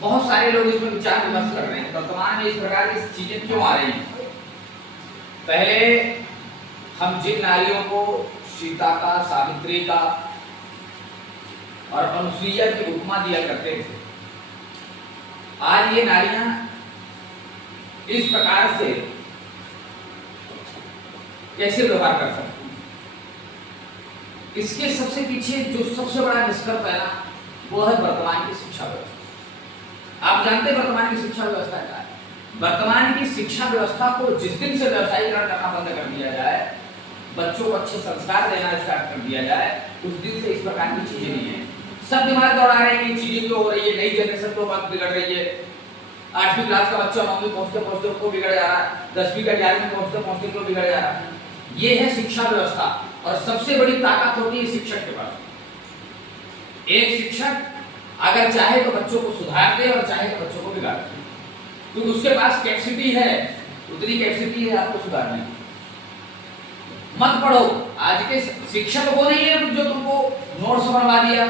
बहुत सारे लोग इसमें विचार विमर्श कर रहे हैं वर्तमान में इस प्रकार की चीजें क्यों आ रही हैं। पहले हम जिन नारियों को सीता का, सावित्री का और अनुसुईया की उपमा दिया करते थे, आज ये नारियां इस प्रकार से कैसे व्यवहार कर सकती हैं। इसके सबसे पीछे जो सबसे बड़ा निष्कर्ष है ना, वो है वर्तमान की शिक्षा व्यवस्था। आप जानते हैं वर्तमान की शिक्षा व्यवस्था क्या है। वर्तमान की शिक्षा व्यवस्था को जिस दिन से व्यवसायीकरण करना बंद कर दिया जाए, बच्चों को अच्छे संस्कार देना स्टार्ट कर दिया जाए, उस दिन से इस प्रकार की चीजें नहीं है। सब दिमाग दौड़ा रहे हैं कि चीजें क्यों हो रही है, नई जनरेशन तो वक्त बिगड़ रही है। 8वीं क्लास का बच्चा 9वीं पहुंचते पहुंचते को बिगड़ जा रहा है, 10वीं का 11वीं पहुंचते पहुंचते को बिगड़ जा रहा है। ये है शिक्षा व्यवस्था और सबसे बड़ी ताकत होती है शिक्षक के पास। एक शिक्षक अगर चाहे तो बच्चों को सुधार दे और चाहे तो बच्चों को बिगाड़ दे, तो उसके पास कैपेसिटी है, उतनी कैपेसिटी है आपको सुधारने की। मत पढ़ो। आज के शिक्षक वो नहीं है जो तुमको नोट्स बनवा दिया,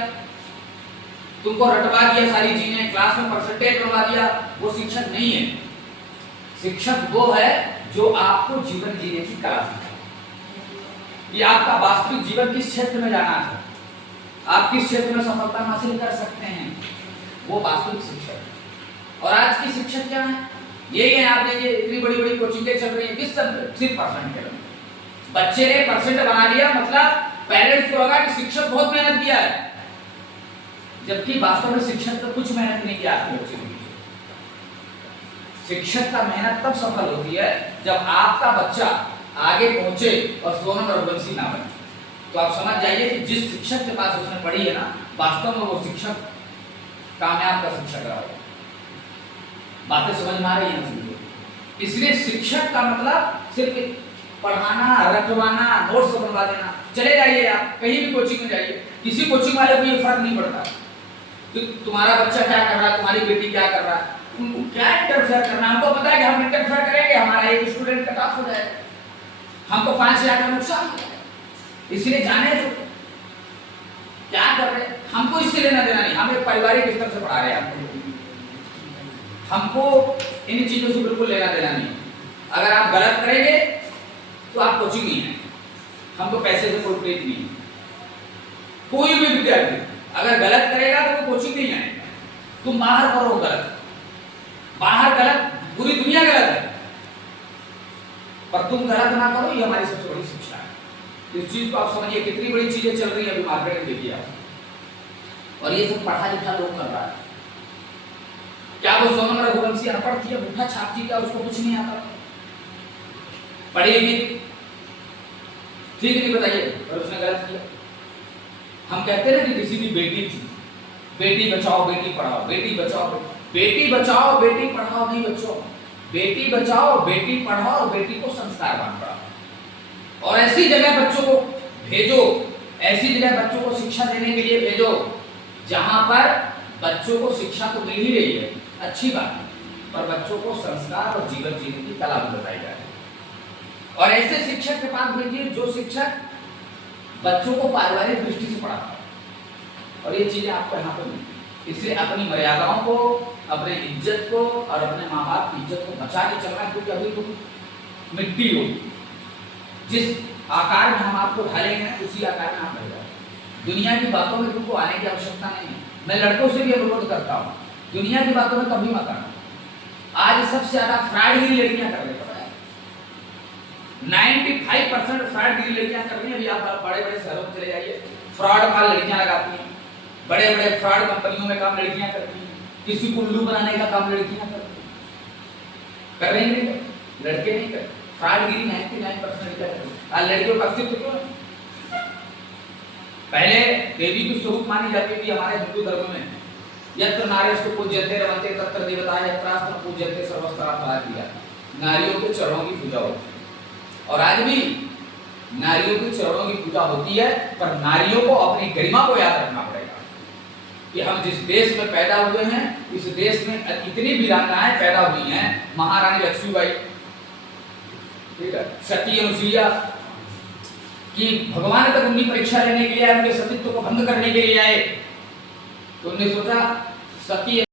तुमको रटवा दिया सारी चीजें, क्लास में परसेंटेज बनवा दिया, वो शिक्षक नहीं है। शिक्षक वो है जो आपको जीवन जीने की कला सिखाए कि आपका वास्तविक जीवन किस क्षेत्र में जाना है, आप किस क्षेत्र में सफलता हासिल कर सकते हैं, वो वास्तविक शिक्षक है। और आज की शिक्षक क्या है, यही है। आप देखिए इतनी बड़ी बड़ी कोचिंगें चल रही है, किस सिर्फ परसेंट के लिए। बच्चे ने परसेंट बना लिया, मतलब पेरेंट्स को लगा कि शिक्षक बहुत मेहनत किया है, जबकि वास्तव में शिक्षक तो कुछ मेहनत नहीं किया आपके बच्चे ने। शिक्षक का मेहनत तब सफल होती है जब आपका बच्चा आगे पहुंचे और सोनम रघुवंशी ना बने। तो आप समझ जाइए कि जिस शिक्षक के पास उसने पढ़ी है ना, वास्तव में वो शिक्षक कामयाब का शिक्षक रहा होगा। बातें समझ में आ रही है। इसलिए शिक्षक का मतलब सिर्फ पढ़ाना, रटवाना, नोट्स बनवा देना। चले जाइए आप कहीं भी कोचिंग में जाइए, किसी कोचिंग वाले को ये फर्क नहीं पड़ता कि तुम्हारा बच्चा क्या कर रहा है, तुम्हारी बेटी क्या कर रहा है, उनको क्या इंटरफेयर करना। हमको पता है कि हम इंटरफेयर करेंगे हमारा एक स्टूडेंट कट ऑफ हो जाएगा, हमको 5,000 का नुकसान हो जाएगा। इसलिए जाने तो क्या कर रहे हैं, हमको इससे लेना देना नहीं। हम एक पारिवारिक स्तर से पढ़ा रहे हैं, हमको इन चीजों से बिल्कुल लेना देना नहीं। अगर आप गलत करेंगे तो आप कोचिंग नहीं है, हमको पैसे से कोई प्रेरित नहीं है। कोई भी विद्यार्थी अगर गलत करेगा तो वो कोचिंग नहीं आएगा। तुम बाहर करो गलत, बाहर गलत, पूरी दुनिया गलत है, पर तुम गलत ना करो, ये हमारी सबसे बड़ी शिक्षा है। इस चीज को आप समझिए, कितनी बड़ी चीजें चल रही है अभी मार्केट में, देखिए आप। और ये सब पढ़ा लिखा लोग कर रहा है। क्या वो सोनम रघुवंशी अनपढ़ थी, भूखा छाप थी, क्या उसको कुछ नहीं आता? पढ़ेगी ठीक नहीं, बताइए, और उसने गलत किया। हम कहते हैं ना कि किसी भी बेटी थी, बेटी बचाओ बेटी पढ़ाओ, बेटी बचाओ बेटी बचाओ बेटी पढ़ाओ, नहीं बच्चों, बेटी बचाओ बेटी पढ़ाओ, बेटी को संस्कारवान पढ़ाओ। और ऐसी जगह बच्चों को भेजो, ऐसी जगह बच्चों को शिक्षा देने के लिए भेजो जहां पर बच्चों को शिक्षा तो मिल ही रही है, अच्छी बात है, पर बच्चों को संस्कार और जीवन जीने की कला भी बताई जाए। और ऐसे शिक्षक के पास भेजिए जो शिक्षक बच्चों को पारिवारिक दृष्टि से पढ़ाता है। और ये चीजें आपको यहाँ पर मिली। इसलिए अपनी मर्यादाओं को, अपने इज्जत को और अपने माँ बाप की इज्जत को बचा के चलना, क्योंकि अभी तुम मिट्टी हो। जिस आकार में हम आपको ढालेंगे उसी आकार में आप रह जाओगे। दुनिया की बातों में तुमको आने की आवश्यकता नहीं है। मैं लड़कों से भी अनुरोध करता हूँ, दुनिया की बातों में कभी मत आना। आज सबसे ज्यादा फ्रॉडगिरी लड़कियां कर रही है, 95% फ्रॉडगिरी लड़कियां कर रही हैं। अभी आप बड़े बड़े शहरों में चले जाइए, फ्रॉड माल लड़कियां लगाती हैं, बड़े बड़े फ्रॉड कंपनियों में काम लड़कियां करती हैं, किसी को उल्लू बनाने का काम लड़कियां करती हैं। कर रही हैं, लड़के नहीं कर। फ्रॉडगिरी 99% लड़कियां करती हैं। आज लड़कियों का अस्तित्व क्यों है? पहले देवी की स्वरूप मानी जाती थी हमारे हिंदू धर्म में, यत्र नार्यस्तु पूज्यन्ते रमन्ते तत्र देवताः यत्रास्त्र पूज्यन्ते सर्वस्त्र दिया। नारियों के चरणों की पूजा होती है, और आज भी नारियों के चरणों की पूजा होती है, पर नारियों को अपनी गरिमा को याद रखना पड़ेगा कि हम जिस देश में पैदा हुए हैं, इस देश में इतनी वीरांगनाएं पैदा हुई हैं। महारानी लक्ष्मीबाई, ठीक है, सती अनुसुईया, कि भगवान तक उनकी परीक्षा लेने के लिए आए, उनके सतीत्व को भंग करने के लिए आए। तो उन्होंने सोचा सकी